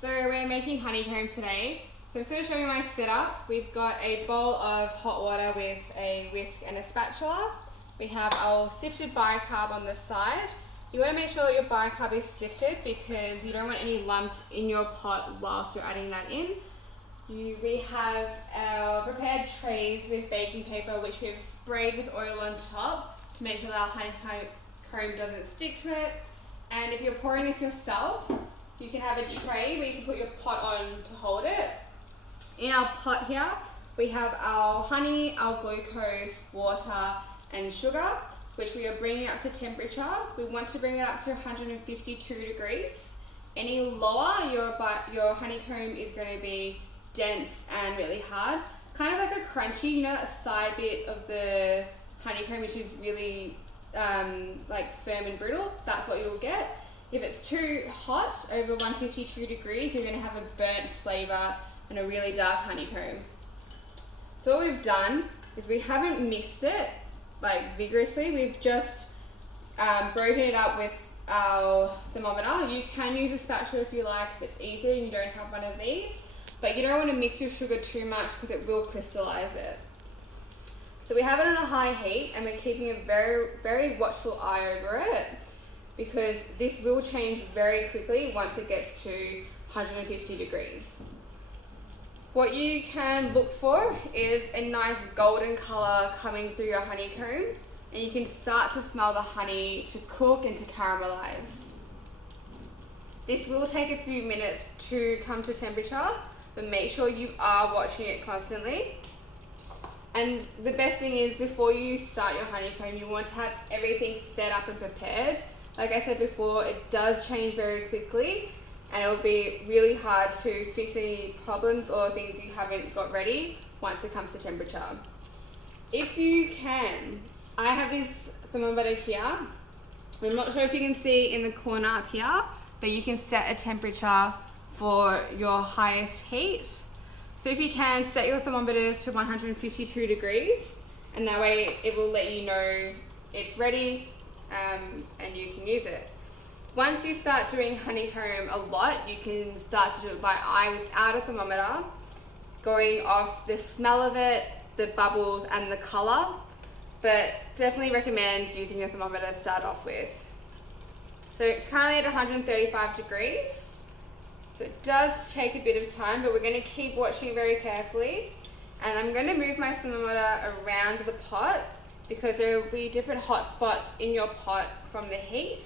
So we're making honeycomb today. So I'm just going to show you my setup. We've got a bowl of hot water with a whisk and a spatula. We have our sifted bicarb on the side. You want to make sure that your bicarb is sifted because you don't want any lumps in your pot whilst you're adding that in. We have our prepared trays with baking paper which we've sprayed with oil on top to make sure that our honeycomb doesn't stick to it. And if you're pouring this yourself, you can have a tray where you can put your pot on to hold it. In our pot here, we have our honey, our glucose, water and sugar, which we are bringing up to temperature. We want to bring it up to 152 degrees. Any lower, your honeycomb is going to be dense and really hard. Kind of like a crunchy, you know that side bit of the honeycomb which is really like firm and brittle? That's what you'll get. If it's too hot, over 152 degrees, you're going to have a burnt flavour and a really dark honeycomb. So what we've done is we haven't mixed it like vigorously, we've just broken it up with our thermometer. You can use a spatula if you like, if it's easier and you don't have one of these, but you don't want to mix your sugar too much because it will crystallise it. So we have it on a high heat and we're keeping a very, very watchful eye over it because this will change very quickly once it gets to 150 degrees. What you can look for is a nice golden colour coming through your honeycomb, and you can start to smell the honey to cook and to caramelise. This will take a few minutes to come to temperature, but make sure you are watching it constantly. And the best thing is before you start your honeycomb, you want to have everything set up and prepared. Like I said before, it does change very quickly and it'll be really hard to fix any problems or things you haven't got ready once it comes to temperature. If you can, I have this thermometer here. I'm not sure if you can see in the corner up here, but you can set a temperature for your highest heat. So if you can, set your thermometers to 152 degrees and that way it will let you know it's ready and you can use it. Once you start doing honeycomb a lot, you can start to do it by eye without a thermometer, going off the smell of it, the bubbles and the colour, but definitely recommend using your thermometer to start off with. So it's currently at 135 degrees. So it does take a bit of time, but we're going to keep watching very carefully. And I'm going to move my thermometer around the pot because there will be different hot spots in your pot from the heat,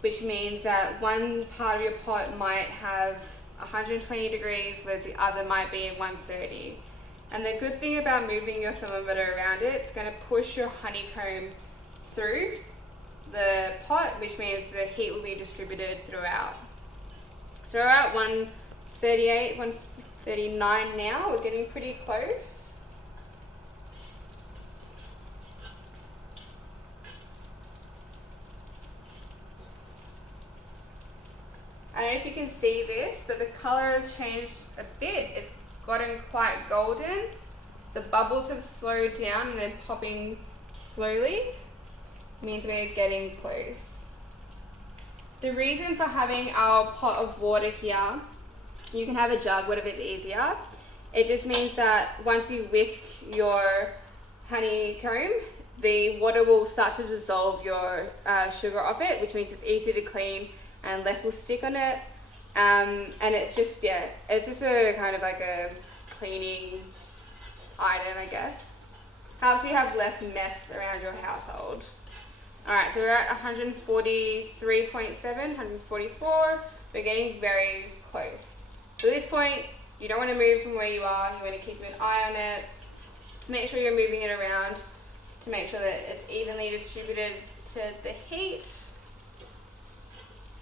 which means that one part of your pot might have 120 degrees, whereas the other might be at 130. And the good thing about moving your thermometer around it, it's going to push your honeycomb through the pot, which means the heat will be distributed throughout. So we're at 138, 139 now. We're getting pretty close. I don't know if you can see this, but the colour has changed a bit. It's gotten quite golden. The bubbles have slowed down and they're popping slowly. It means we're getting close. The reason for having our pot of water here, you can have a jug, whatever's easier. It just means that once you whisk your honeycomb, the water will start to dissolve your sugar off it, which means it's easier to clean and less will stick on it. And it's just, yeah, it's just a kind of like a cleaning item, I guess. Helps you have less mess around your household. Alright, so we're at 143.7, 144. We're getting very close. So at this point, you don't want to move from where you are. You want to keep an eye on it. Make sure you're moving it around to make sure that it's evenly distributed to the heat.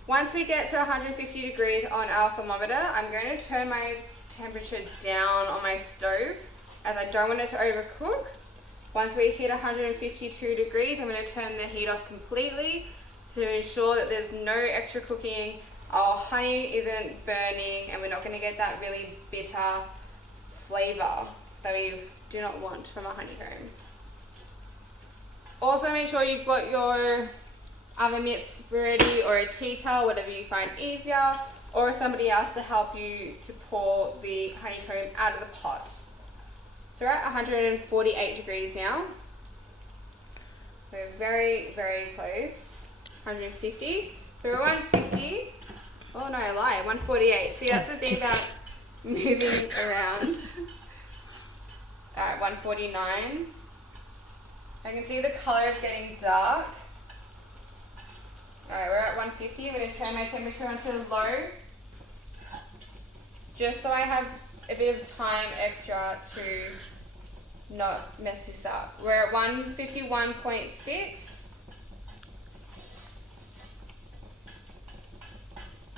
Once we get to 150 degrees on our thermometer, I'm going to turn my temperature down on my stove as I don't want it to overcook. Once we hit 152 degrees, I'm going to turn the heat off completely to ensure that there's no extra cooking, our honey isn't burning, and we're not going to get that really bitter flavour that we do not want from a honeycomb. Also make sure you've got your oven mitts ready, or a tea towel, whatever you find easier, or somebody else to help you to pour the honeycomb out of the pot. So we're at 148 degrees now. We're very, very close. 150. So we're 150. Oh no, I lied. 148. See, that's the thing about moving around. Alright, 149. I can see the colour is getting dark. Alright, we're at 150. I'm going to turn my temperature onto low, just so I have a bit of time extra to not mess this up. We're at 151.6.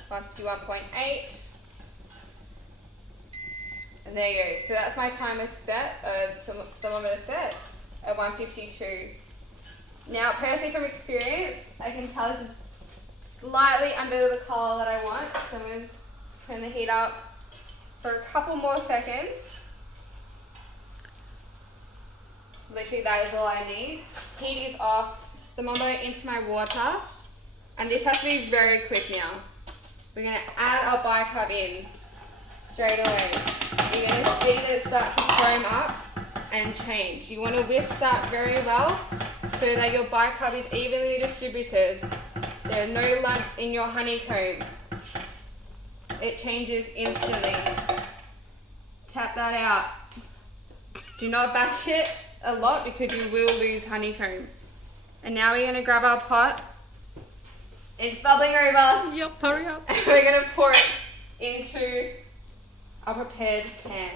151.8. And there you go. So that's my timer set, thermometer set at 152. Now, personally from experience, I can tell this is slightly under the colour that I want. So I'm going to turn the heat up for a couple more seconds. Literally that is all I need. Heat is off, thermometer into my water. And this has to be very quick now. We're going to add our bicarb in straight away. You're going to see that it starts to foam up and change. You want to whisk that very well so that your bicarb is evenly distributed. There are no lumps in your honeycomb. It changes instantly. Tap that out. Do not bash it a lot because you will lose honeycomb. And now we're going to grab our pot. It's bubbling over. Yep, hurry up. And we're going to pour it into our prepared can.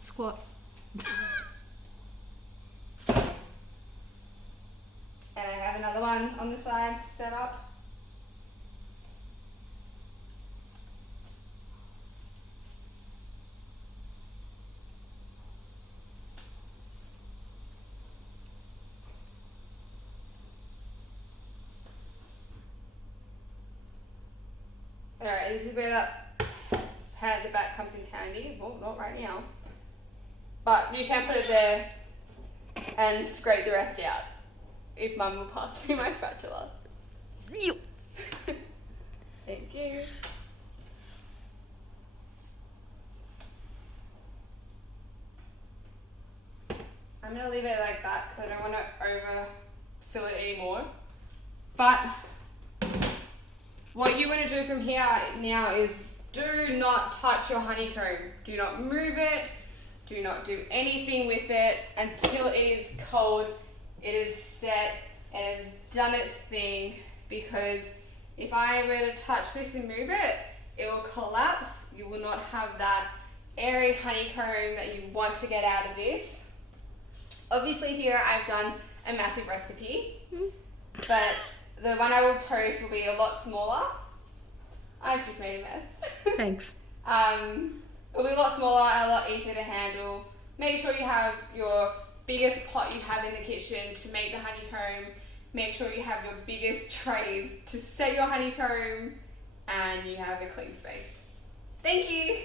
Squat. And I have another one on the side set up. Alright, this is where that pan at the back comes in handy. Well, not right now. But you can put it there and scrape the rest out if Mum will pass me my spatula. You. Thank you. I'm going to leave it like that because I don't want to overfill it anymore. But what you want to do from here now is do not touch your honeycomb. Do not move it. Do not do anything with it until it is cold, it is set, it has done its thing, because if I were to touch this and move it, it will collapse. You will not have that airy honeycomb that you want to get out of this. Obviously here I've done a massive recipe, but the one I will post will be a lot smaller. I've just made a mess. Thanks. It'll be a lot smaller and a lot easier to handle. Make sure you have your biggest pot you have in the kitchen to make the honeycomb. Make sure you have your biggest trays to set your honeycomb, and you have a clean space. Thank you.